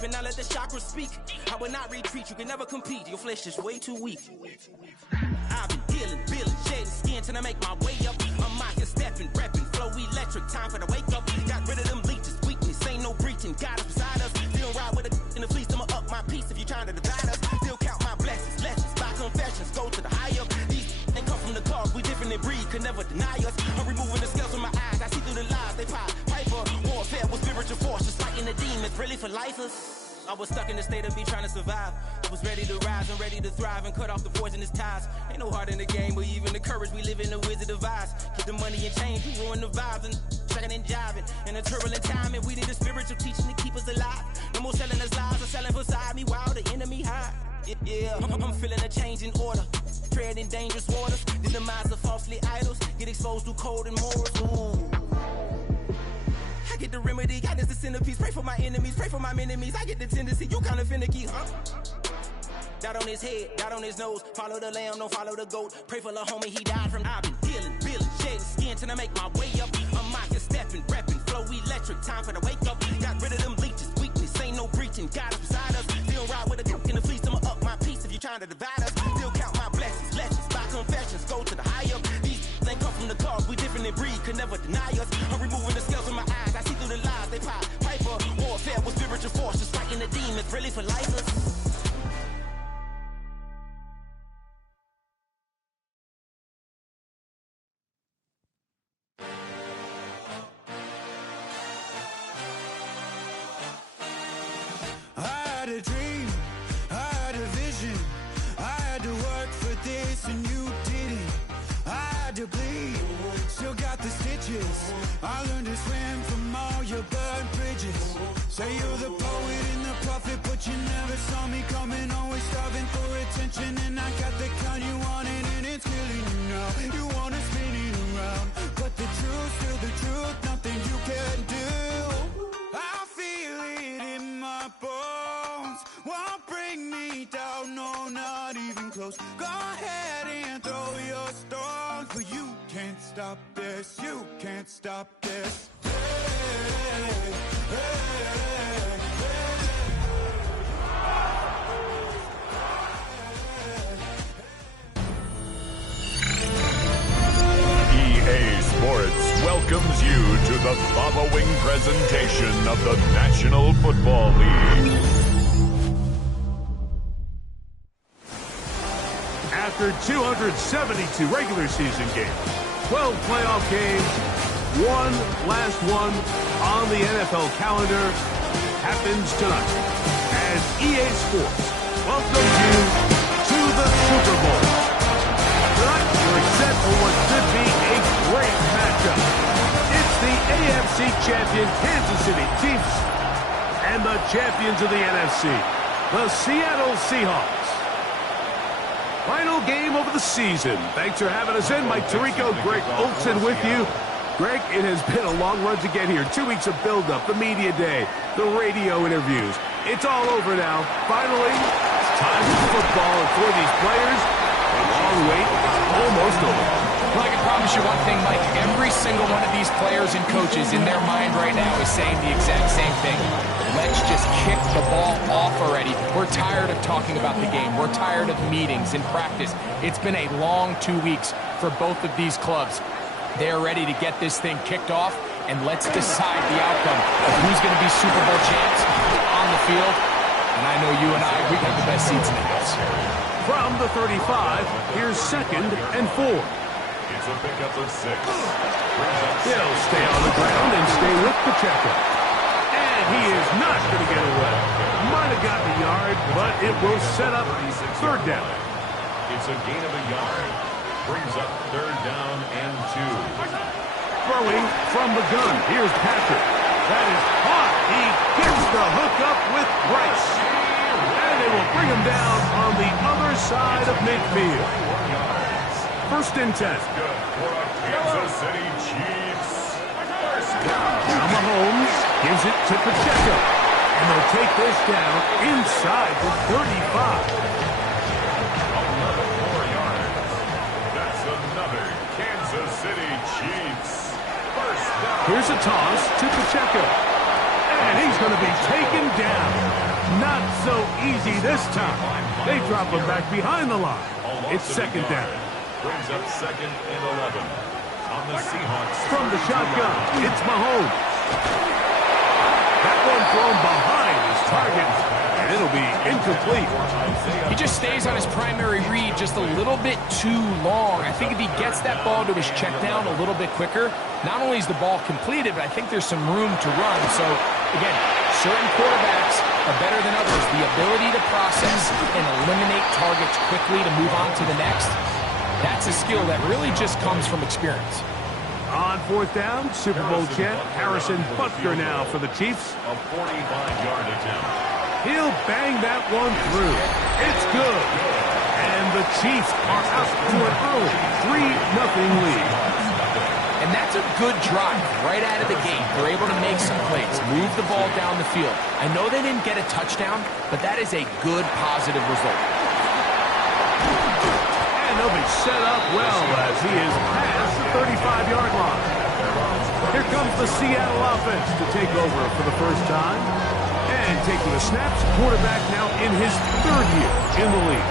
spin, now let the chakras speak. I will not retreat, you can never compete. Your flesh is way too weak. I've been healing, building, shedding skin till I make my way up. I'm mocking, stepping, repping, flow electric, time for the wake up. Got rid of them leeches, weakness, ain't no breaching. God is beside us, still ride with a in the fleece. I'ma up my piece if you trying to divide us. Still count my blessings, lessons, by confessions, go to the higher. These ain't come from the cause, we different in breed, could never deny us. I'm removing the scales from my eyes, I see through the lies they pop. Piper, warfare with spiritual force, just fighting the demons, really for lifers. I was stuck in the state of me trying to survive. I was ready to rise and ready to thrive and cut off the poisonous ties. Ain't no heart in the game, but even the courage we live in the wizard of Oz. Keep the money and change, we ruin the vibes and checking and jiving. In a turbulent time, and we need a spiritual teaching to keep us alive. No more selling us lies or selling beside me while the enemy hide. Yeah, I'm feeling a change in order. Treading dangerous waters. The demise of falsely idols. Get exposed to cold and morals. Ooh. I get the remedy, God is the centerpiece. Pray for my enemies, pray for my enemies. I get the tendency, you kinda finicky, huh? Dot on his head, dot on his nose. Follow the lamb, don't follow the goat. Pray for the homie, he died from. I've been healing, building, shedding skin till I make my way up. I'm mocking, stepping, repping, flow electric. Time for the wake up. Got rid of them leeches, weakness, ain't no breaching. God is beside us. Still ride with a dick in the fleece. I'ma up my piece if you trying to divide us. Still count my blessings, lessons, by confessions, go to the higher. These ain't come from the cause, we different in breed, could never deny us. I'm removing the scales from my eyes, I see through the lies they pop. Piper, warfare with spiritual force, just fighting the demons, really for lifers. I had a dream, I had a vision. I had to work for this and you didn't. I had to bleed, still got the stitches. I learned to swim from all your burned bridges. Say you're the poet and the prophet, but you never saw me coming. Always starving for attention, and I got the kind you wanted, and it's killing you now. You wanna spin it around, but the truth's still the truth. Nothing you can do. I feel it in my bones. Won't bring me down, no, not even close. Go ahead and throw your stones, but you can't stop this. You can't stop this. Hey, hey, hey. EA Sports welcomes you to the following presentation of the National Football League. After 272 regular season games, 12 playoff games, one last one on the NFL calendar happens tonight as EA Sports welcomes you to the Super Bowl. Tonight, we're set for what could be a great matchup. It's the AFC champion Kansas City Chiefs and the champions of the NFC, the Seattle Seahawks. Final game of the season. Thanks for having us in. Mike Tirico, Greg Olson with you. Greg, it has been a long run to get here. 2 weeks of build-up, the media day, the radio interviews. It's all over now. Finally, it's time for football, and for these players, the long wait is almost over. Well, I can promise you one thing, Mike. Every single one of these players and coaches in their mind right now is saying the exact same thing. Let's just kick the ball off already. We're tired of talking about the game. We're tired of meetings and practice. It's been a long 2 weeks for both of these clubs. They're ready to get this thing kicked off, and let's decide the outcome of who's going to be Super Bowl champs on the field. And I know you and I, we got the best seats in the house. From the 35, here's 2nd and 4. It's a pickup of 6. He'll stay on the ground and stay with Pacheco. And he is not going to get away. Might have gotten a yard, but it will set up 3rd down. It's a gain of a yard. Brings up 3rd down and 2. Throwing from the gun. Here's Patrick. That is hot. He gets the hook up with Bryce. And they will bring him down on the other side of midfield. 1st and 10. Good for a Kansas City Chiefs. 1st down. Now Mahomes gives it to Pacheco. And they'll take this down inside the 35. Another 4 yards. That's another Kansas City Chiefs. 1st down. Here's a toss to Pacheco. And he's going to be taken down. Not so easy this time. They drop him back behind the line. It's second down. Brings up second and 11 on the Seahawks. From the shotgun, it's Mahomes. That one thrown behind his target, and it'll be incomplete. He just stays on his primary read just a little bit too long. I think if he gets that ball to his check down a little bit quicker, not only is the ball completed, but I think there's some room to run. So, again, certain quarterbacks are better than others. The ability to process and eliminate targets quickly to move on to the next, that's a skill that really just comes from experience. On fourth down, Super Bowl champ Harrison Butker now for the Chiefs. A 45-yard attempt. He'll bang that one through. It's good. And the Chiefs are out to an early 3-0 lead. And that's a good drive right out of the gate. They're able to make some plays, move the ball down the field. I know they didn't get a touchdown, but that is a good, positive result. And they'll be set up well as he is past the 35-yard line. Here comes the Seattle offense to take over for the first time. And taking the snaps, quarterback now in his third year in the league.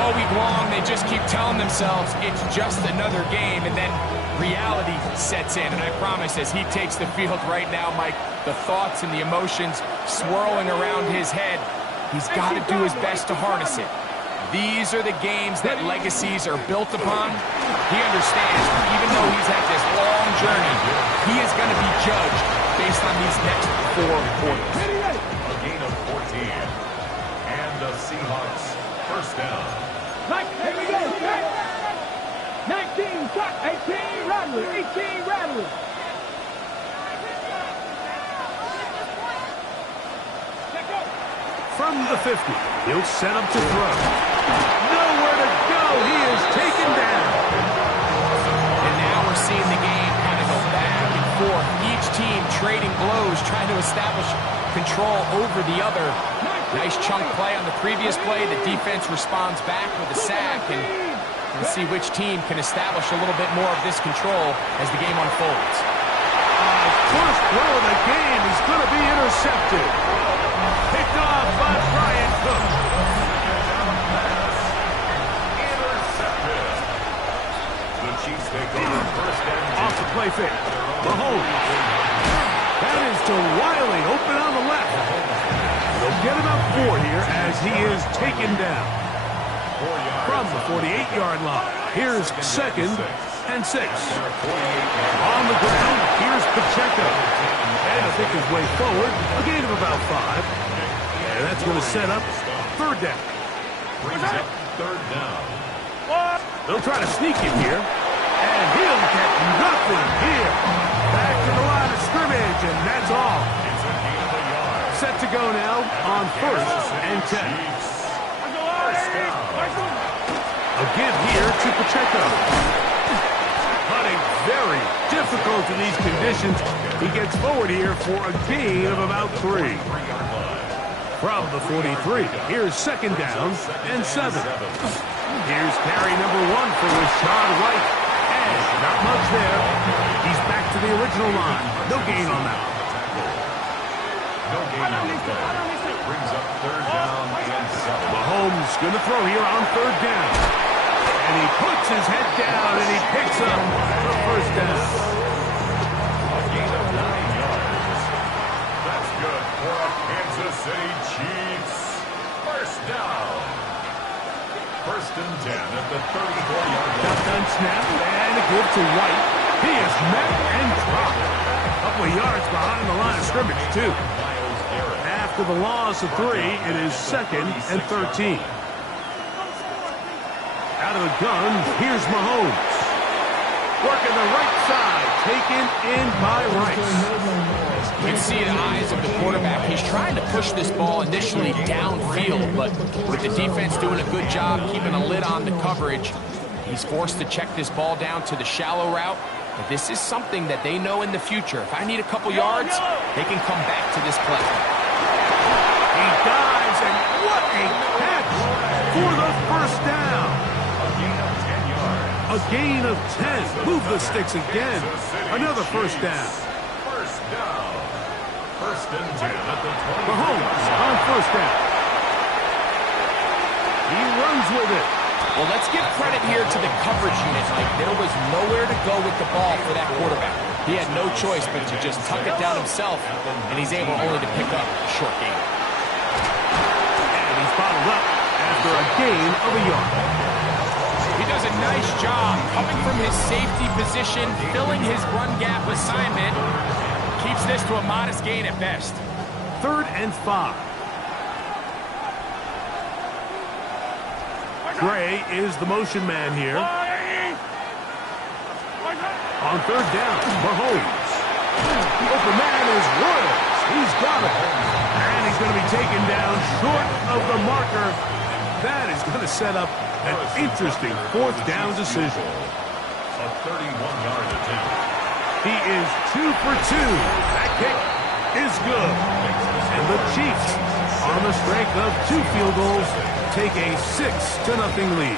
All week long, they just keep telling themselves it's just another game, and then reality sets in. And I promise, as he takes the field right now, Mike, the thoughts and the emotions swirling around his head, he's got to do his best to harness it. These are the games that legacies are built upon. He understands, even though he's had this long journey, he is going to be judged based on these next 4 quarters. A gain of 14. And the Seahawks first down. Here we go. 19, shot, 18, Rattler, 18, Rattler. From the 50, he'll set up to throw. Nowhere to go. He is taken down. And now we're seeing the game kind of go back and forth. Each team trading blows, trying to establish control over the other. Nice chunk play on the previous play. The defense responds back with a sack, and we'll see which team can establish a little bit more of this control as the game unfolds. First throw of the game is going to be intercepted. Picked off by Brian Cook. Intercepted. The Chiefs take over first and 10. Off the play fake. Mahomes. That is to Wiley, open on the left. They'll get about 4 here as he is taken down. From the 48-yard line, here's second and 6. On the ground, here's Pacheco. And to pick his way forward, a gain of about 5. And that's going to set up third down. Brings up third down. They'll try to sneak him here. And he'll get nothing here. Back to the line of scrimmage, and that's all. It's a gain of a yard. Set to go now on first and 10. First down. A give here to Pacheco. Hunting very difficult in these conditions. He gets forward here for a gain of about 3. From the 43, here's second down and 7. Here's carry number 1 for Rashad White. And not much there. He's back to the original line. No gain on that. No gain on the play. Brings up third down and 7. Mahomes going to throw here on third down. And he puts his head down and he picks up the first down. A gain of 9 yards. That's good for a Kansas City Chiefs. First down. First and 10 at the 34-yard line. Shotgun snap and a give to White. He is met and dropped. A couple of yards behind the line of scrimmage, too. After the loss of 3, it is second and 13. Out of the gun, here's Mahomes. Working the right side, taken in by Rice. You can see the eyes of the quarterback. He's trying to push this ball initially downfield, but with the defense doing a good job keeping a lid on the coverage, he's forced to check this ball down to the shallow route. But this is something that they know in the future. If I need a couple yards, they can come back to this play. He dives, and what a catch for the first down. A gain of 10. Move the sticks again. Another first down. First down. First and 10 at the 20. Mahomes on first down. He runs with it. Well, let's give credit here to the coverage unit, Mike. There was nowhere to go with the ball for that quarterback. He had no choice but to just tuck it down himself, and he's able only to pick up a short gain. And he's bottled up after a gain of a yard. He does a nice job coming from his safety position, filling his run gap assignment. Keeps this to a modest gain at best. 3rd and 5. Gray is the motion man here. On 3rd down, Mahomes. Open man is Royals. He's got it. And he's going to be taken down short of the marker. That is going to set up an interesting 4th down decision. A 31-yard attempt. He is 2 for 2. That kick is good. And the Chiefs, on the strength of 2 field goals, take a 6-0 lead.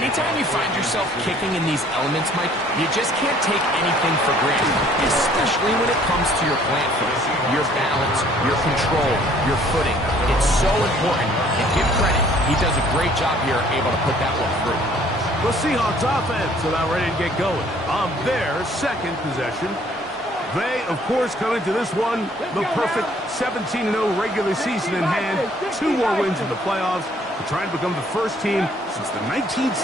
Anytime you find yourself kicking in these elements, Mike, you just can't take anything for granted, especially when it comes to your plant foot, your balance, your control, your footing. It's so important, and give credit. He does a great job here able to put that one through. The Seahawks offense about ready to get going on their 2nd possession. They, of course, come into this one, the perfect 17-0 regular season in hand. 2 more wins in the playoffs. They're trying to become the first team since the 1972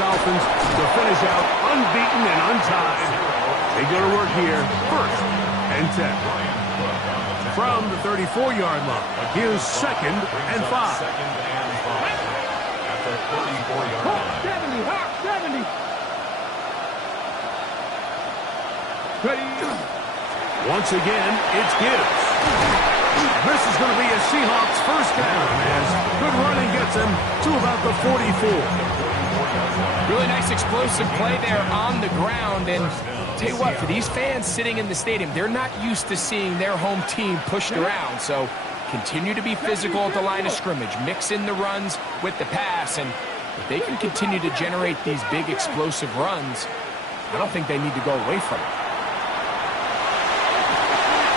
Dolphins to finish out unbeaten and untied. They go to work here, 1st and 10. From the 34-yard line, here's 2nd and 5. At the 34-yard line. Hawk 70. Ready. Once again, it's Gibbs. This is going to be a Seahawks 1st down as good running gets him to about the 44. Really nice explosive play there on the ground. And tell you what, for these fans sitting in the stadium, they're not used to seeing their home team pushed around. So continue to be physical at the line of scrimmage. Mix in the runs with the pass. And if they can continue to generate these big explosive runs, I don't think they need to go away from it.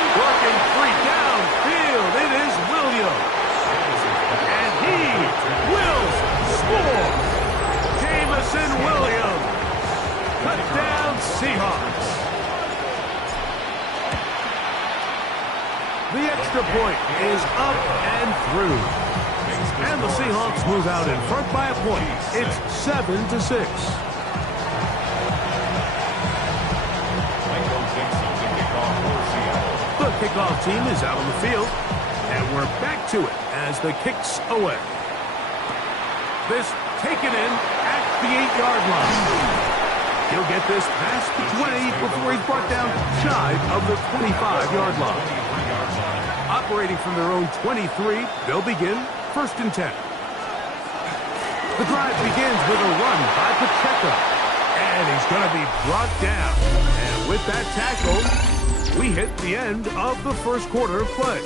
Working free downfield, it is Williams. And he will score. Jamison Williams. Touchdown Seahawks. The extra point is up and through. And the Seahawks move out in front by a point. It's 7-6. The kickoff team is out on the field, and we're back to it as the kick's away. This taken in at the 8-yard line. He'll get this past the 20 before he's brought down shy of the 25-yard line. Operating from their own 23, they'll begin 1st and 10. The drive begins with a run by Pacheco, and he's going to be brought down. And with that tackle, we hit the end of the 1st quarter of play.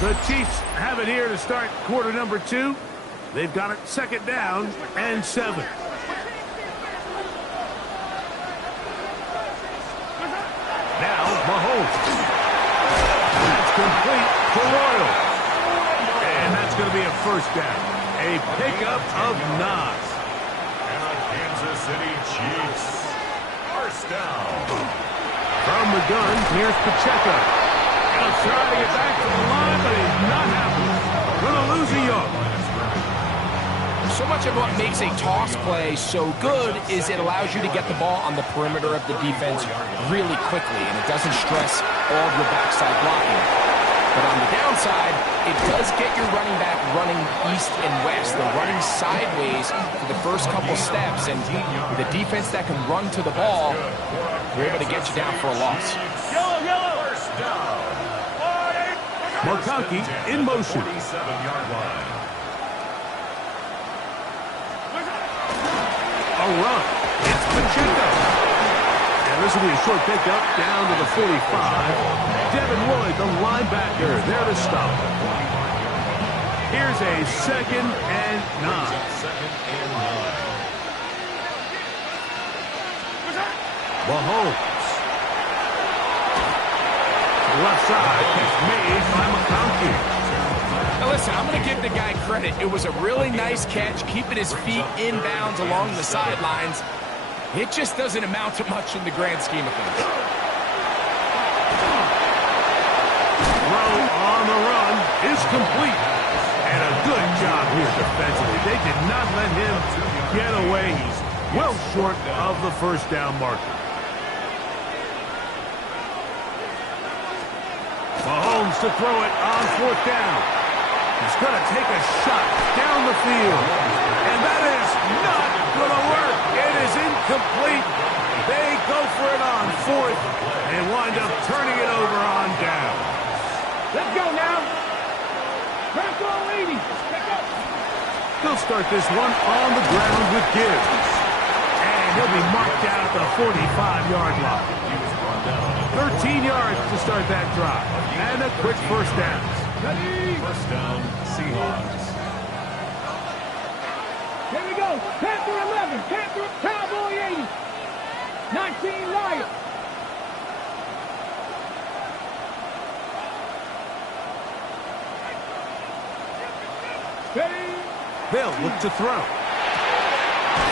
The Chiefs have it here to start quarter number 2. They've got it 2nd down and 7. Now Mahomes. That's complete for Royals. And that's going to be a 1st down. A pickup of 9. And the Kansas City Chiefs. 1st down. From the gun, here's Pacheco. He'll try to get back to the line, but he's not happy. Going to lose a yard. So much of what makes a toss play so good is it allows you to get the ball on the perimeter of the defense really quickly, and it doesn't stress all of your backside blocking. But on the downside, it does get your running back running east and west. They're running sideways for the first couple steps, and with a defense that can run to the ball, they're able to get you down for a loss. Yellow. 1st down. McConkey in motion. 47-yard line. A run. It's Pacheco. And this will be a short pickup down to the 45. Devin Lloyd, the linebacker, there to stop. Here's a 2nd and 9. Mahomes. Left side is made by McConkey. Now listen, I'm going to give the guy credit. It was a really nice catch, keeping his feet inbounds along the sidelines. It just doesn't amount to much in the grand scheme of things. Throw on the run is complete. And a good job here defensively. They did not let him get away. He's well short of the first down marker. Mahomes to throw it on 4th down. He's going to take a shot down the field. And that is not going to work. It is incomplete. They go for it on 4th and wind up turning it over on down. Let's go now. Press all 80. They'll start this one on the ground with Gibbs. And he'll be marked down at the 45-yard line. 13 yards to start that drive. And a quick first down. First down, Seahawks. Here we go. Panther 11. Panther Cowboy 80. 19 Lions. Ready. They'll look to throw.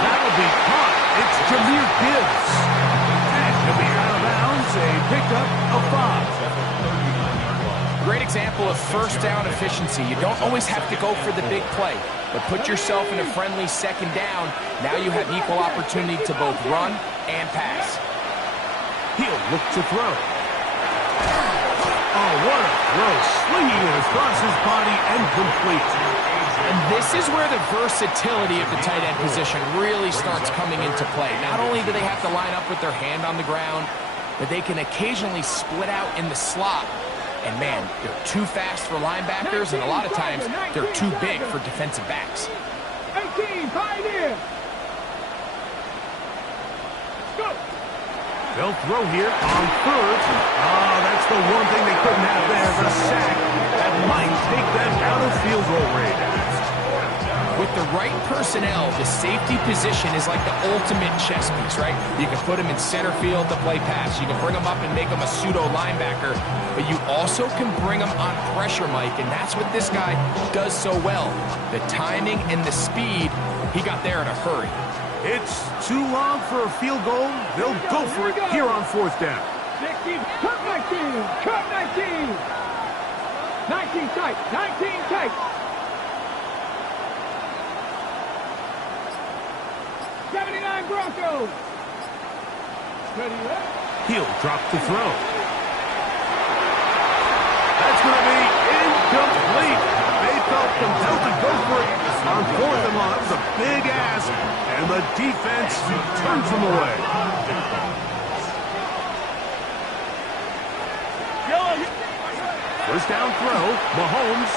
That'll be caught. It's Jahmyr Gibbs. And he'll be out of bounds. A pickup of 5. Great example of first down efficiency. You don't always have to go for the big play, but put yourself in a friendly 2nd down. Now you have equal opportunity to both run and pass. He'll look to throw. Oh, what a throw. Slinging it across his body and complete. And this is where the versatility of the tight end position really starts coming into play. Not only do they have to line up with their hand on the ground, but they can occasionally split out in the slot. And man, they're too fast for linebackers, and a lot of times they're too big for defensive backs. 18, Pioneer. Go. They'll throw here on 3rd. Oh, that's the one thing they couldn't have there, the sack. That might take them out of field goal range. With the right personnel, the safety position is like the ultimate chess piece, right? You can put him in center field to play pass. You can bring him up and make him a pseudo linebacker, but you also can bring him on pressure, Mike, and that's what this guy does so well. The timing and the speed, he got there in a hurry. It's too long for a field goal. They'll go for it here on 4th down. 16, cut 19, cut 19. 19 tight, 19 tight. 79 Broncos. Ready, left. He'll drop to throw. That's going to be incomplete. They felt compelled to go for it on 4th and long. That was a big ask, and the defense turns them away. First down throw, Mahomes.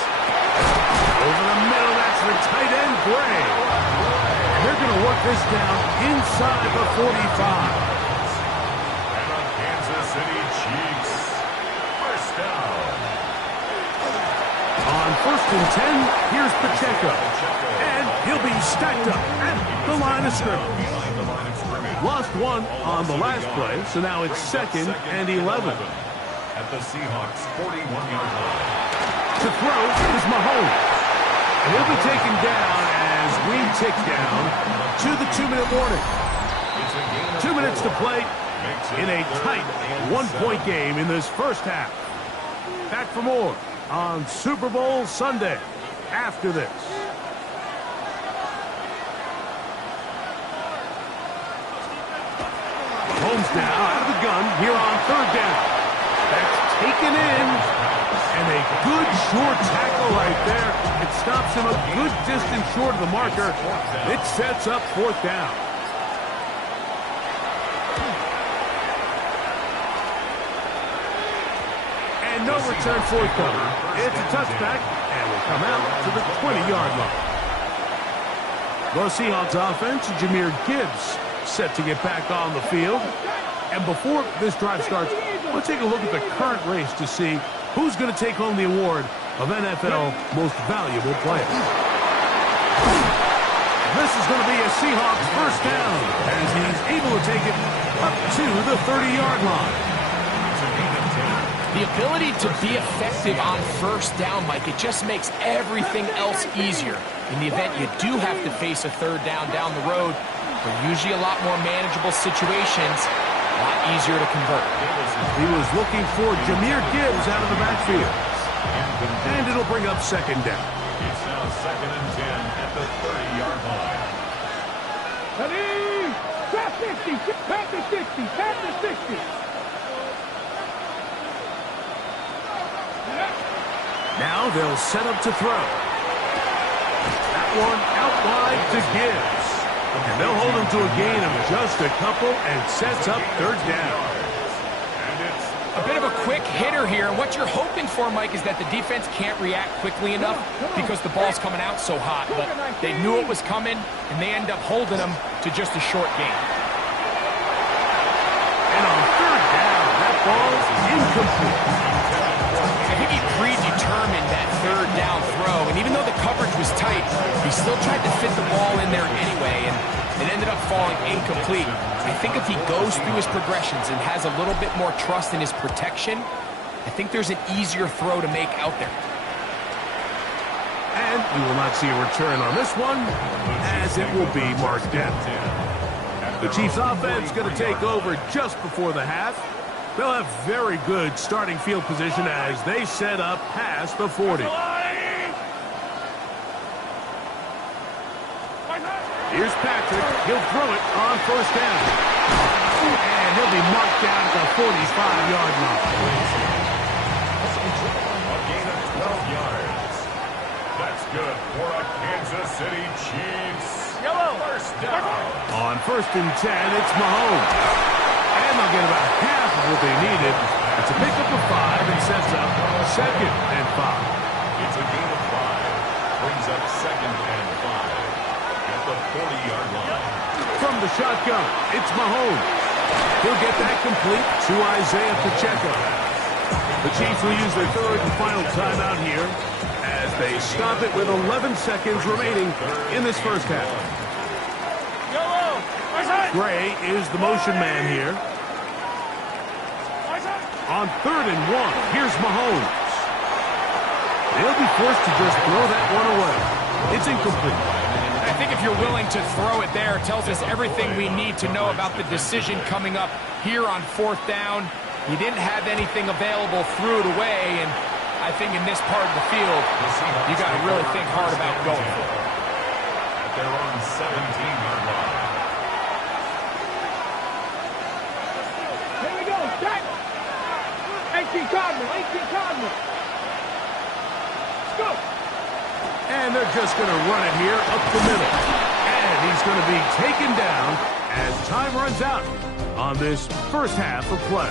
Over the middle, that's the tight end, Gray. They're going to work this down inside the 45. And on Kansas City Chiefs, first down. On 1st and 10, here's Pacheco. And he'll be stacked up at the line of scrimmage. Lost one on the last play, so now it's 2nd and 11. At the Seahawks 41-yard line. To throw is Mahomes. And he'll be taken down as we tick down to the 2-minute warning. 2 minutes to play in a tight 1-point game in this first half. Back for more on Super Bowl Sunday after this. Mahomes now out of the gun here on 3rd down. That's taken in, and a good short tackle right there. It stops him a good distance short of the marker. It sets up 4th down. And no return forthcoming. It's a touchback, and will come out to the 20-yard line. The Seahawks offense, Jahmyr Gibbs, set to get back on the field. And before this drive starts, let's take a look at the current race to see who's going to take home the award of NFL most valuable players. This is going to be a Seahawks first down as he's able to take it up to the 30-yard line. The ability to be effective on first down, Mike, it just makes everything else easier. In the event you do have to face a third down the road, they're usually a lot more manageable situations, a lot easier to convert. He was looking for Jahmyr Gibbs out of the backfield. And it'll bring up second down. It's now 2nd and 10 at the 30-yard line. Ready? Pass 50, pass the 60, pass the 60. Now they'll set up to throw. That one out wide to Gibbs. And they'll hold him to a gain of just a couple and sets up third down. A bit of a quick hitter here, and what you're hoping for, Mike, is that the defense can't react quickly enough because the ball's coming out so hot. But they knew it was coming, and they end up holding them to just a short gain. And on third down, that ball is incomplete. I think he predetermined that third down throw, and even though the coverage was tight, he still tried to fit the ball in there anyway, and it ended up falling incomplete. I think if he goes through his progressions and has a little bit more trust in his protection, I think there's an easier throw to make out there. And we will not see a return on this one, as it will be marked down. The Chiefs offense going to take over just before the half. They'll have very good starting field position as they set up past the 40. Here's Patrick. He'll throw it on first down. And he'll be marked down at the 45-yard line. A gain of 12 yards. That's good for a Kansas City Chiefs. First down. On 1st and 10, it's Mahomes. And they'll get about half of what they needed. It's a pickup of 5 and sets up 2nd and 5. It's a gain of 5. Brings up 2nd and 5 at the 40-yard line. From the shotgun, it's Mahomes. He'll get that complete to Isaiah Pacheco. The Chiefs will use their third and final timeout here as they stop it with 11 seconds remaining in this first half. Gray is the motion man here. On 3rd and 1, here's Mahomes. They'll be forced to just throw that one away. It's incomplete. I think if you're willing to throw it there, it tells us everything we need to know about the decision coming up here on 4th down. He didn't have anything available, threw it away, and I think in this part of the field, you got to really think hard about going for it. At their own 17-yard line. Here we go, set. 18 Cardinal, 18 Cardinal. Let's go. And they're just going to run it here up the middle. And he's going to be taken down as time runs out on this first half of play.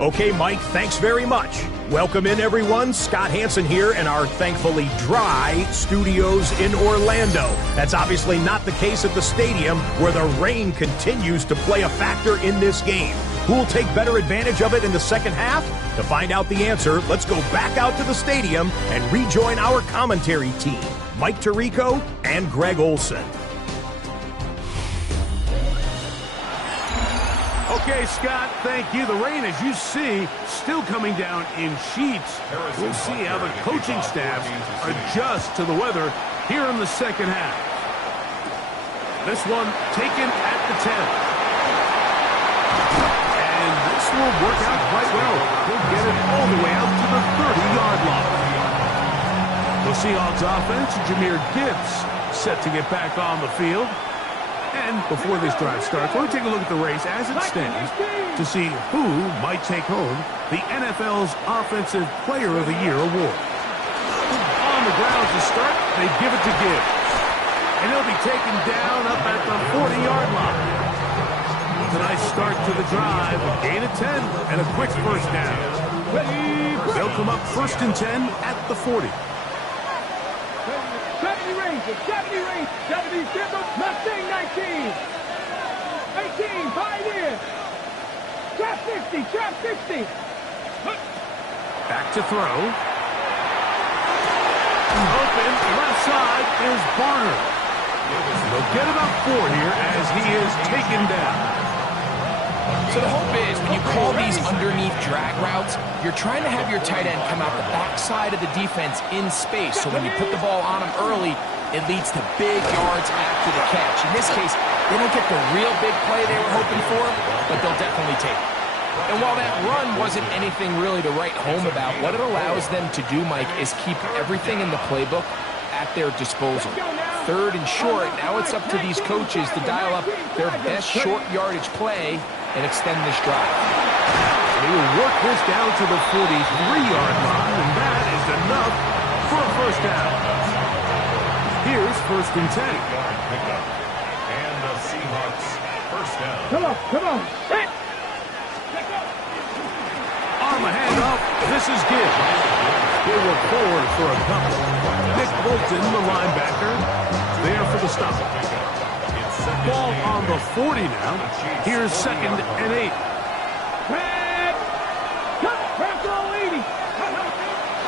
Okay, Mike, thanks very much. Welcome in, everyone. Scott Hansen here in our thankfully dry studios in Orlando. That's obviously not the case at the stadium, where the rain continues to play a factor in this game. Who will take better advantage of it in the second half? To find out the answer, let's go back out to the stadium and rejoin our commentary team, Mike Tirico and Greg Olson. Okay, Scott, thank you. The rain, as you see, still coming down in sheets. We'll see how the coaching staffs adjust to the weather here in the second half. This one taken at the 10. And this will work out quite well. He'll get it all the way out to the 30-yard line. The Seahawks offense, Jahmyr Gibbs, set to get back on the field. And before this drive starts, we'll take a look at the race as it stands to see who might take home the NFL's Offensive Player of the Year award. On the ground to start, they give it to Gibbs. And he'll be taken down up at the 40-yard line. It's a nice start to the drive, a gain of 10, and a quick first down. They'll come up 1st and 10 at the 40. 70 Rangers, 70 Rangers, 70 Timber, Mustang 19. 18, 5 in. Trap 60, trap 60. Back to throw. Open, left side is Barner. They'll get about 4 here as he is taken down. So the hope is when you call these underneath drag routes, you're trying to have your tight end come out the backside of the defense in space. So when you put the ball on him early, it leads to big yards after the catch. In this case, they don't get the real big play they were hoping for, but they'll definitely take it. And while that run wasn't anything really to write home about, what it allows them to do, Mike, is keep everything in the playbook at their disposal. 3rd and short, now it's up to these coaches to dial up their best short yardage play and extend this drive. They will work this down to the 43-yard line, and that is enough for a first down. Here's 1st and 10. And the Seahawks first down. Come on. Hit. On the handoff, this is Gibbs. He'll look forward for a couple. Nick Bolton, the linebacker, there for the stop. Ball on the 40 now. Here's 2nd and 8.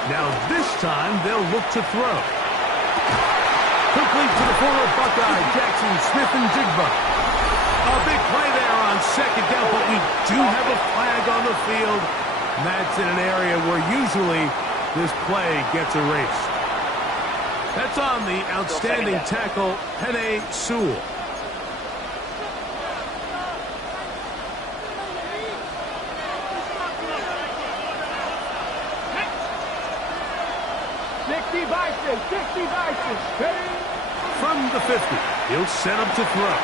Now this time they'll look to throw. Complete to the former Buckeye, Jackson Smith-Njigba. A big play there on 2nd down, but we do have a flag on the field. And that's in an area where usually this play gets erased. That's on the outstanding tackle, Penei Sewell. From the 50, he'll set up to throw.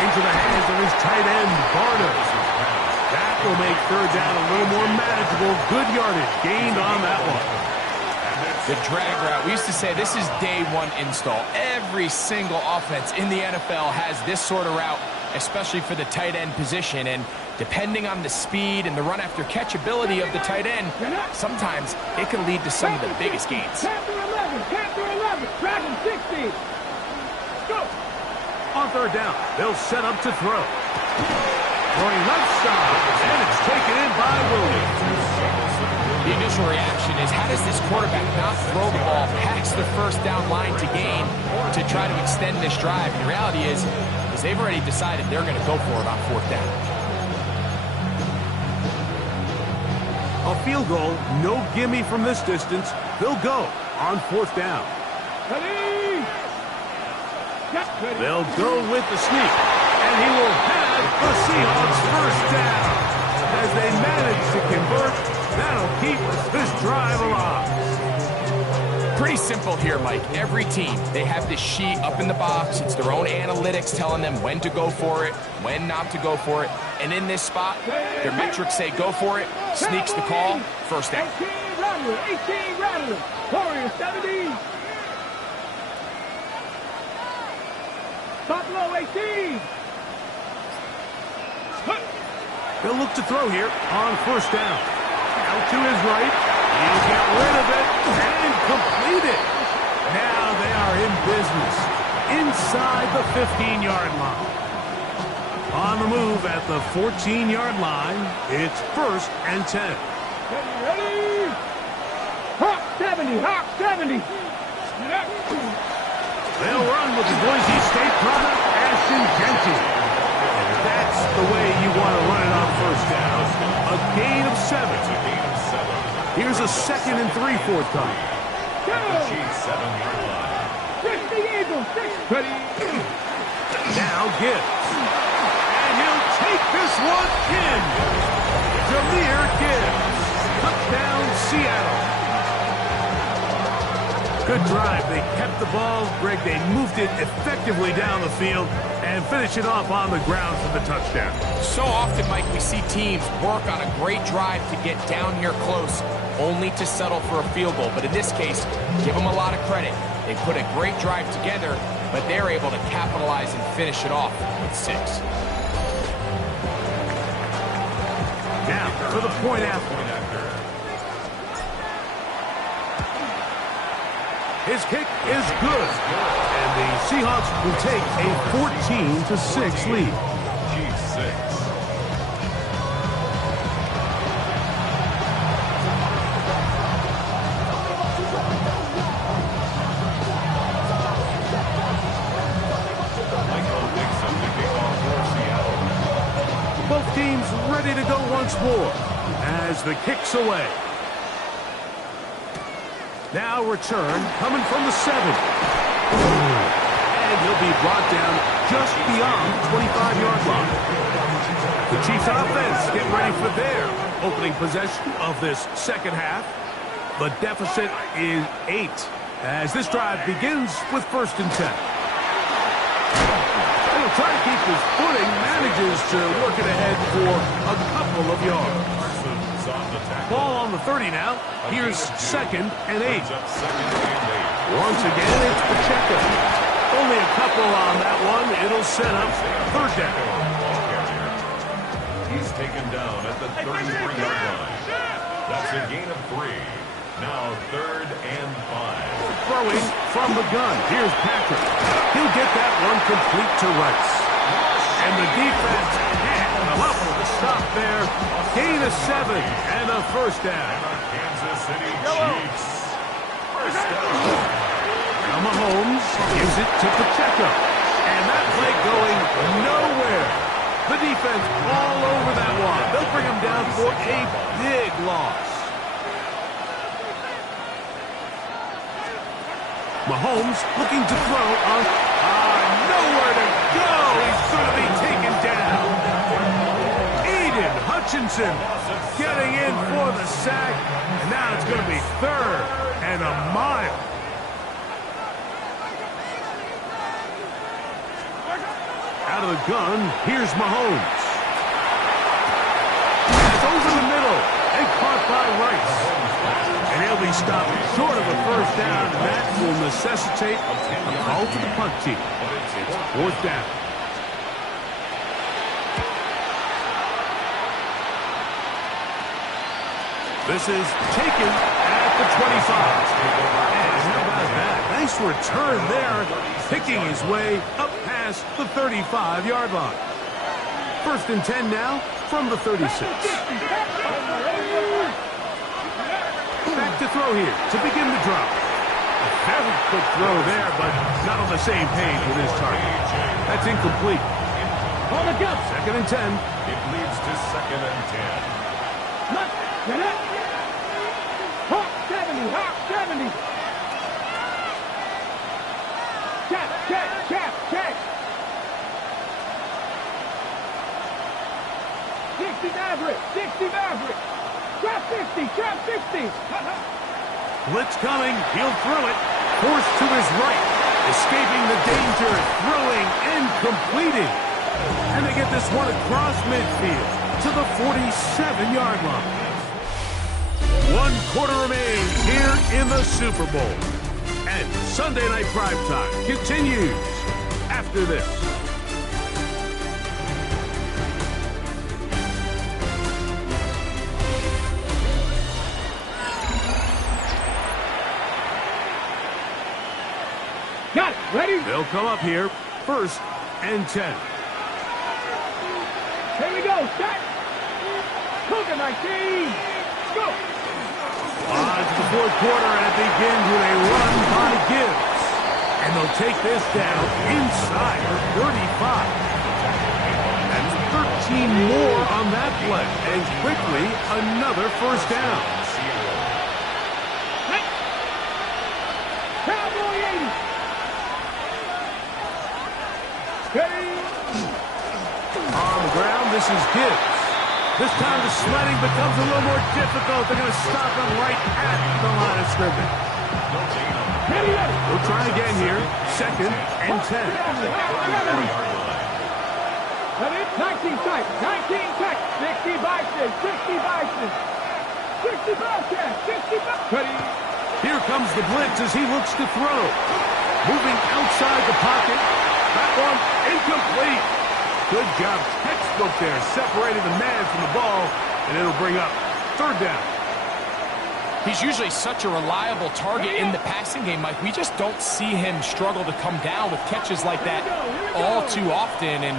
Into the hands of his tight end, Barner. That will make 3rd down a little more manageable. Good yardage gained on that one. The drag route, we used to say this is day 1 install. Every single offense in the NFL has this sort of route, especially for the tight end position. And depending on the speed and the run after catch ability of the tight end, sometimes it can lead to some of the biggest gains. Panther 11, Dragon 60. Go. On 3rd down, they'll set up to throw. Throwing left side, and it's taken in by Williams. The initial reaction is, how does this quarterback not throw the ball past the 1st down line to gain to try to extend this drive? And the reality is they've already decided they're going to go for it on 4th down. A field goal, no gimme from this distance. They'll go on 4th down. They'll go with the sneak, and he will have the Seahawks first down. As they manage to convert, that'll keep this drive alive. Pretty simple here, Mike. Every team, they have this sheet up in the box. It's their own analytics telling them when to go for it, when not to go for it. And in this spot, their metrics say go for it, sneaks the call, first down. 18 Rattler, Warrior 70. Buffalo 18. They'll look to throw here on 1st down. Out to his right. He'll get rid of it and complete it. Now they are in business inside the 15-yard line. On the move at the 14-yard line, it's 1st and 10. Ready? Hawk 70, Hawk 70. They'll run with the Boise State product, Ashton Genty. And that's the way you want to run it on 1st down. A gain of 7. Here's a 2nd and 3 forthcoming. Chiefs 7-yard line. 60 Eagles, 6. Ready? Now Gibbs. And he'll take this one in. Jahmyr Gibbs. Touchdown, Seattle. Good drive. They kept the ball. Greg, they moved it effectively down the field and finish it off on the ground for the touchdown. So often, Mike, we see teams work on a great drive to get down here close, only to settle for a field goal. But in this case, give them a lot of credit. They put a great drive together, but they're able to capitalize and finish it off with 6. Now, for the point after. His kick is good. And the Seahawks will take a 14-6 lead. Chiefs 6. go once more as the kick's away. Now return coming from the 7. And he'll be brought down just beyond the 25-yard line. The Chiefs offense getting ready for their opening possession of this second half. The deficit is 8 as this drive begins with 1st and 10. He'll try to keep his footing, manages to work it ahead for a couple of yards. Ball on the 30 now. Here's 2nd and 8. Once again, it's Pacheco. Only a couple on that one. It'll set up 3rd down. He's taken down at the 33-yard line. That's a gain of 3. Now 3rd and 5. Throwing from the gun. Here's Patrick. He'll get that one complete to Rice. And the defense can't come up with a stop there. Gain of 7 and a 1st down. Kansas City Chiefs. 1st down. Now Mahomes gives it to Pacheco. And that play going nowhere. The defense all over that one. They'll bring him down for a big loss. Mahomes looking to throw on nowhere to go. He's going to be taken down. Aiden Hutchinson getting in for the sack. And now it's going to be 3rd and a mile. Out of the gun, here's Mahomes. It's over the middle and caught by Rice. And he'll be stopped short of a 1st down. That will necessitate a call to the punt team. It's 4th down. This is taken at the 25. And how about that? Nice return there, picking his way up past the 35-yard line. 1st and 10 now from the 36. Back to throw here to begin the drop. A very quick throw there, but not on the same page with his target. That's incomplete. On the go. 2nd and 10. It leads to 2nd and 10. Look, get up. Hawk 70, Hawk 70. Check. 60 Maverick. Trap 50. Blitz coming. He'll throw it. Forced to his right. Escaping the danger. Throwing and completing. And they get this one across midfield to the 47-yard line. 1 quarter remains here in the Super Bowl. And Sunday Night Primetime continues after this. Got it. Ready? They'll come up here. 1st and 10. Here we go. Set. Cougar 19. Go. On to the 4th quarter, and it begins with a run by Gibbs. And they'll take this down inside the 35. That's 13 more on that play. And quickly, another 1st down. Cowboy 80. Ready? On the ground, this is Gibbs. This time the sledding becomes a little more difficult. They're going to stop him right at the line of scrimmage. Ready. We'll try again here. 2nd and 10. Ready? 19 tight. 60 Bison. 60 Bison. Ready? Here comes the blitz as he looks to throw. Moving outside the pocket. That one incomplete. Good job. Textbook there. Separating the man from the ball. And it'll bring up 3rd down. He's usually such a reliable target in the passing game, Mike. We just don't see him struggle to come down with catches like that all too often. And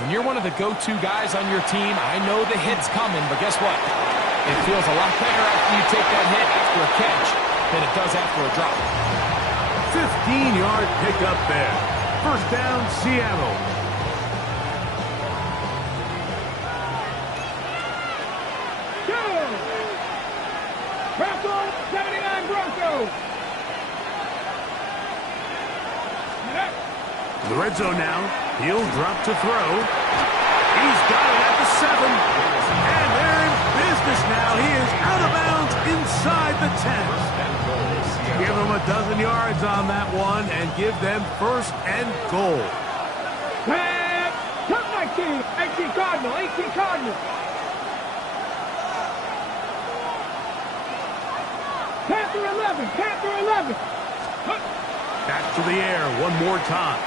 when you're one of the go-to guys on your team, I know the hit's coming, but guess what? It feels a lot better after you take that hit after a catch than it does after a drop. 15-yard pickup there. 1st down, Seattle. go. The red zone now. He'll drop to throw. He's got it at the 7. And they're in business now. He is out of bounds inside the 10. Give them a dozen yards on that one and give them first and goal. Come 19. 18 Cardinal. 18 Cardinal. Panther 11. Panther 11. Back to the air one more time.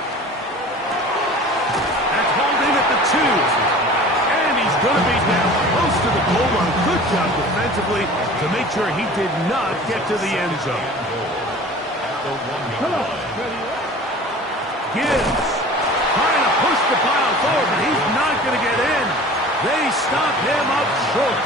That's hauled in at the 2. And he's going to be down close to the goal line. Good job defensively to make sure he did not get to the end zone. Gibbs trying to push the pile forward, but he's not going to get in. They stop him up short.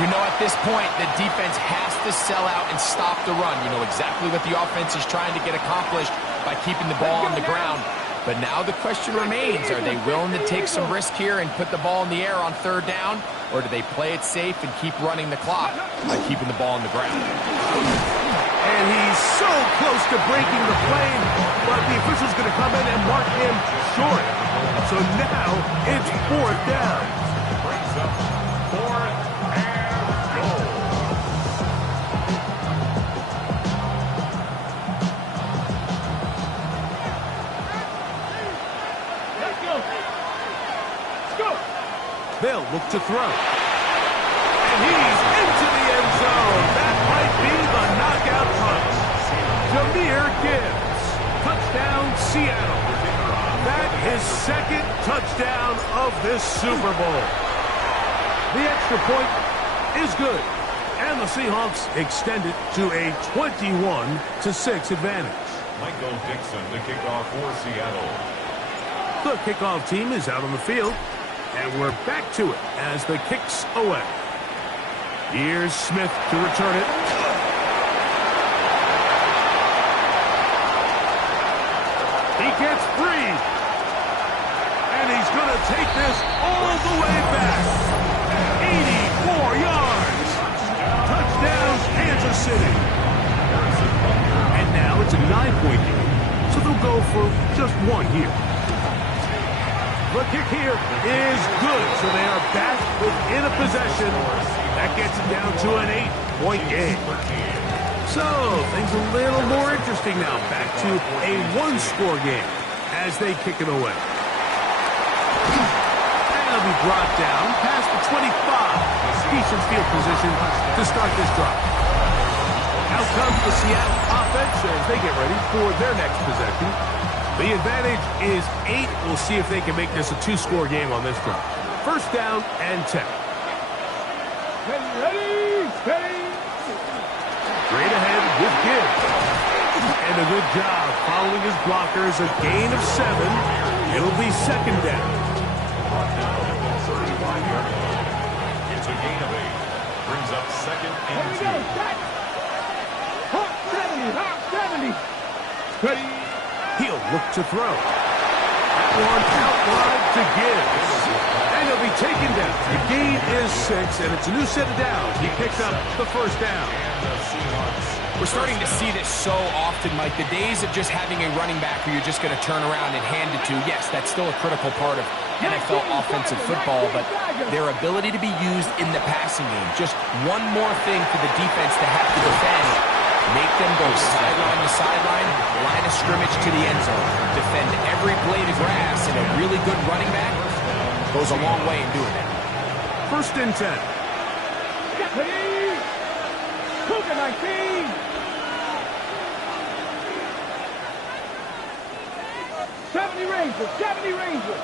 You know, at this point, the defense has to sell out and stop the run. You know exactly what the offense is trying to get accomplished by keeping the ball on the ground. But now the question remains, are they willing to take some risk here and put the ball in the air on 3rd down? Or do they play it safe and keep running the clock by keeping the ball on the ground? And he's so close to breaking the play, but the official's going to come in and mark him short. So now it's 4th down. Brings up 4th and goal. Let's go. Let's go. They'll look to throw. And he's into the end zone. That might be the knockout punch. Jahmyr Gibbs. Touchdown, Seattle. That his 2nd touchdown of this Super Bowl. The extra point is good. And the Seahawks extend it to a 21-6 advantage. Michael Dixon to kick off for Seattle. The kickoff team is out on the field. And we're back to it as the kick's away. Here's Smith to return it. He gets free. And he's going to take this all the way back. 84 yards. Touchdown, Kansas City. And now it's a 9-point game. So they'll go for just 1 here. The kick here is good, so they are back within a possession. That gets it down to an 8-point game. So, things a little more interesting now. Back to a 1-score game as they kick it away. And it'll be brought down past the 25. Decent field position to start this drive. Out comes the Seattle offense as they get ready for their next possession. The advantage is 8. We'll see if they can make this a 2-score game on this drive. 1st down and 10. Ready, steady. Straight ahead with Gibbs. And a good job following his blockers. A gain of 7. It'll be 2nd down. It's a gain of 8. Brings up 2nd and 2. Here we go. Hot 70. Hot 70. Ready. He'll look to throw. That one out wide to Gibbs. And he'll be taken down. The gain is 6, and it's a new set of downs. He picks up the 1st down. We're starting to see this so often, Mike. The days of just having a running back who you're just going to turn around and hand it to, yes, that's still a critical part of NFL offensive football, but their ability to be used in the passing game, just one more thing for the defense to have to defend. Make them go sideline to sideline, line of scrimmage to the end zone. Defend every blade of grass, and a really good running back goes a long way in doing that. 1st and 10. Ready. Cougar 19. Rangers. 70 Rangers.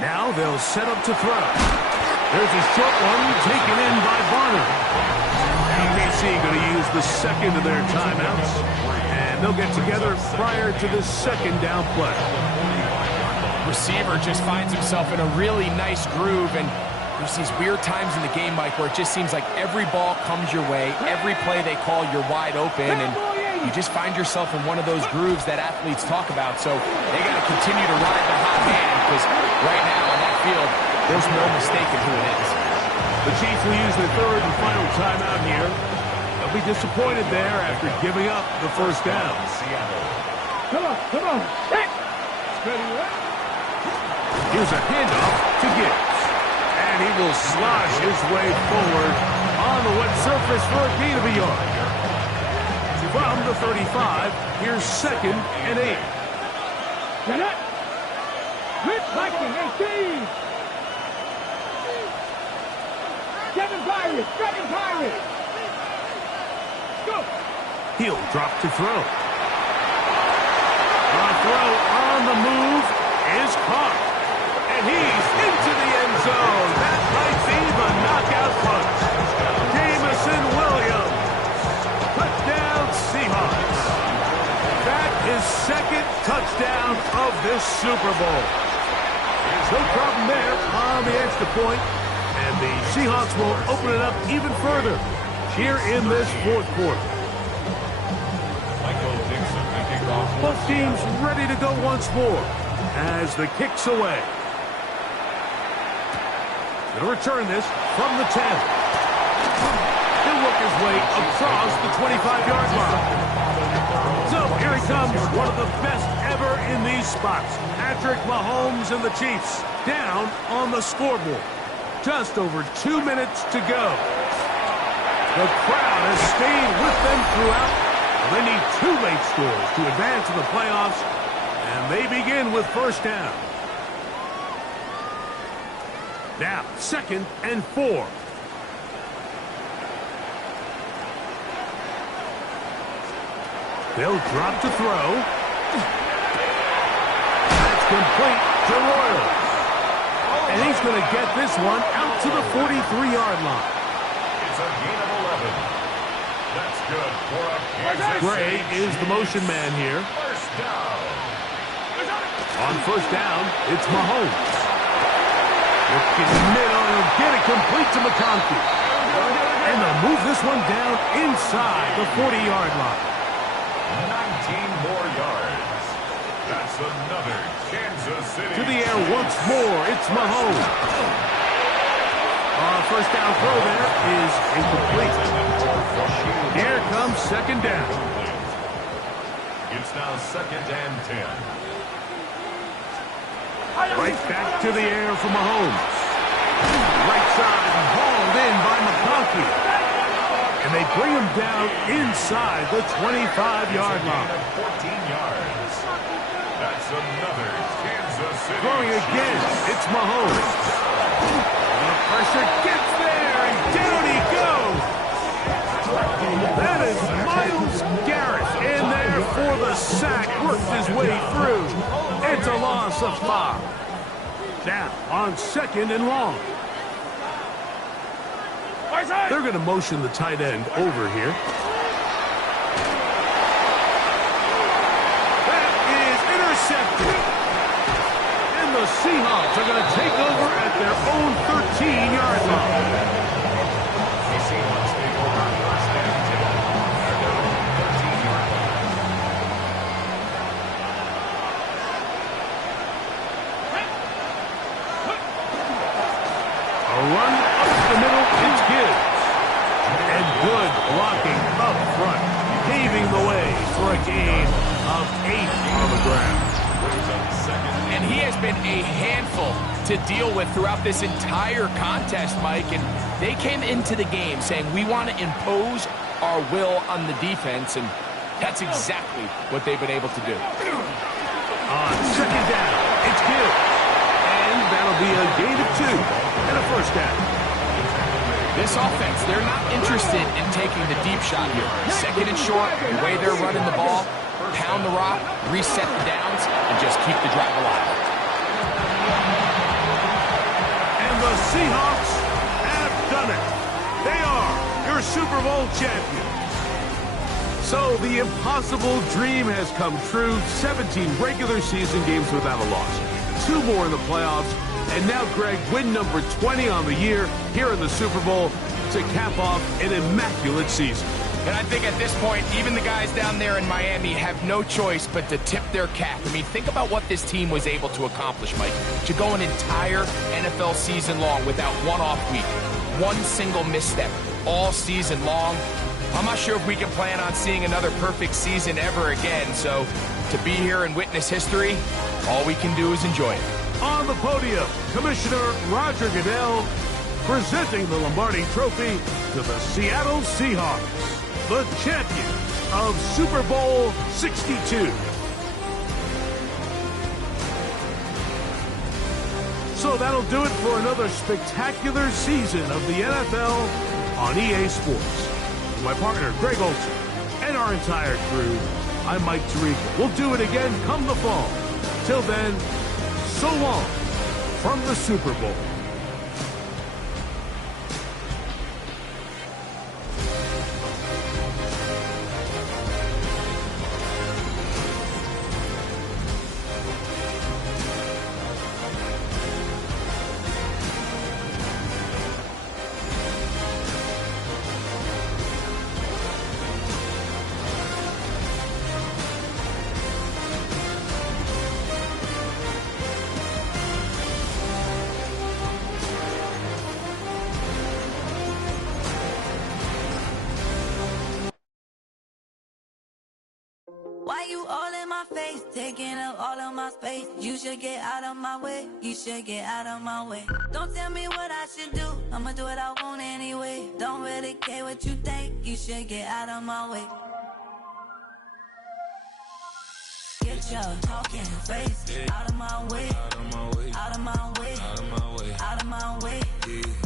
Now they'll set up to throw. There's a short one taken in by Barner. KC going to use the 2nd of their timeouts, and they'll get together prior to this 2nd down play. Receiver just finds himself in a really nice groove, and there's these weird times in the game, Mike, where it just seems like every ball comes your way, every play they call, you're wide open, and you just find yourself in one of those grooves that athletes talk about. So they got to continue to ride the hot hand, because right now on that field, there's no mistaking who it is. The Chiefs will use their third and final timeout here. They'll be disappointed there after giving up the first down. Come on. Hit. Here's a handoff to Gibbs. And he will slosh his way forward on the wet surface for a gain of a yard. From the 35, here's 2nd and 8. Get it. Rip Viking 18. Seven Pirates. Go. He'll drop to throw. The throw on the move is caught. And he's into the end zone. That might be the knockout punch. Jamison Williams. Touchdown Seahawks. That is 2nd touchdown of this Super Bowl. There's no problem there on the extra point. And the Seahawks will open it up even further here in this 4th quarter. Both teams ready to go once more as the kick's away. Going to return this from the 10. He'll work his way across the 25-yard line. So here he comes, one of the best ever in these spots. Patrick Mahomes and the Chiefs down on the scoreboard. Just over 2 minutes to go. The crowd has stayed with them throughout. They need 2 late scores to advance to the playoffs, and they begin with first down. Now, 2nd and 4. They'll drop to throw. That's complete to Royals. And he's going to get this one out to the 43-yard line. It's a gain of 11. That's good for a Kansas Gray City is the motion man here. First down. On first down, it's Mahomes. Looking middle, he'll get it complete to McConkey. And they'll move this one down inside the 40-yard line. 19 more yards. That's another Kansas City. To the air once more, it's Mahomes. First down throw there is incomplete. Here comes 2nd down. It's now 2nd and 10. Right back to the air for Mahomes. Right side, hauled in by McConkey. And they bring him down inside the 25-yard line. 14 yards. That's another Kansas City. Throwing again, it's Mahomes. The pressure gets there, and down he goes. That is Myles Garrett in there for the sack. Worked his way through. It's a loss of 5. Now on 2nd and long. They're going to motion the tight end over here. That is intercepted. And the Seahawks are going to take over at their own 13-yard line. The Seahawks take over first and 10. They're down 13-yard line. A run up the middle, it's Gibbs. And good blocking up front, paving the way for a gain of 8 on the ground. And he has been a handful to deal with throughout this entire contest, Mike. And they came into the game saying, we want to impose our will on the defense. And that's exactly what they've been able to do. On 2nd down, it's Gibbs. And that'll be a gain of 2 and a first down. This offense, they're not interested in taking the deep shot here. 2nd and short, the way they're running the ball, pound the rock, reset the downs, and just keep the drive alive. And the Seahawks have done it. They are your Super Bowl champions. So the impossible dream has come true. 17 regular season games without a loss. 2 more in the playoffs. And now, Greg, win number 20 on the year here in the Super Bowl to cap off an immaculate season. And I think at this point, even the guys down there in Miami have no choice but to tip their cap. I mean, think about what this team was able to accomplish, Mike. To go an entire NFL season long without one off week. one single misstep all season long. I'm not sure if we can plan on seeing another perfect season ever again, so to be here and witness history, all we can do is enjoy it. On the podium, Commissioner Roger Goodell presenting the Lombardi Trophy to the Seattle Seahawks, the champions of Super Bowl 62. So that'll do it for another spectacular season of the NFL on EA Sports. With my partner, Greg Olson, and our entire crew, I'm Mike Tirico. We'll do it again come the fall. Till then, so long from the Super Bowl. Why you all in my face, taking up all of my space? You should get out of my way, you should get out of my way. Don't tell me what I should do, I'ma do what I want anyway. Don't really care what you think, you should get out of my way. Get your talking face out of my way, out of my way, out of my way, out of my way, out of my way.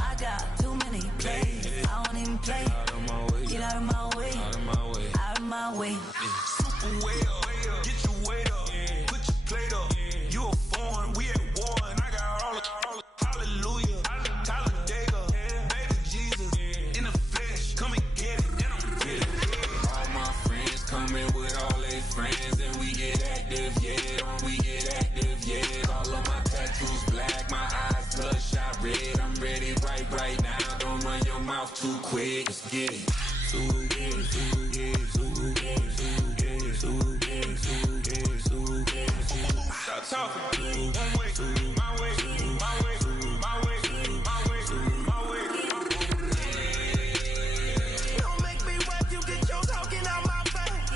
I got too many plays, I don't even play. Out of my way, get out of my way, out of my way, out of my way. Way up, get your weight up, put your plate up. You a foreign, we at war, and I got all the hallelujah, Talladega, baby Jesus, in the flesh, come and get it, and I'm with it. All my friends coming with all their friends, and we get active, yeah, we get active, yeah. All of my tattoos black, my eyes bloodshot red. I'm ready right now. Don't run your mouth too quick. Let's get it. Stop talking. One way, my way, my way, my way, my way, my way. Don't make me rap, you get your talking out my face.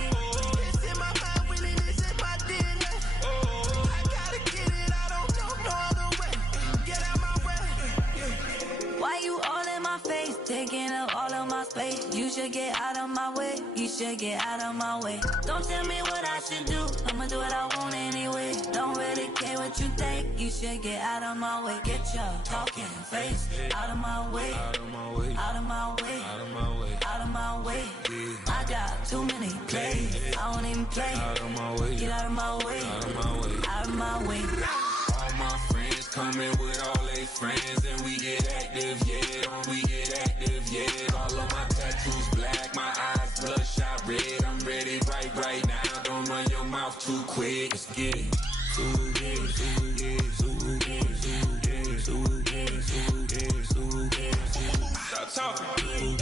It's in my mind, winning is in my DNA. I gotta get it, I don't know no other way. Get out my way. Why you all in my face, taking up all of my space? You should get out of my way, you should get out of my way. Don't tell me what I should do, I'ma do what I want anyway. Don't really care what you think, you should get out of my way. Get your talking face out of my way, out of my way, out of my way, out of my way, out of my way. I got too many plays, I don't even play. Out of my way, get out of my way, out of my way, out of my way. All my friends coming with all their friends, and we get active, yeah, we get active, yeah. All of my tattoos black, my eyes bloodshot red. I'm ready right now. Don't run your mouth too quick. Let's get it. Stop talking.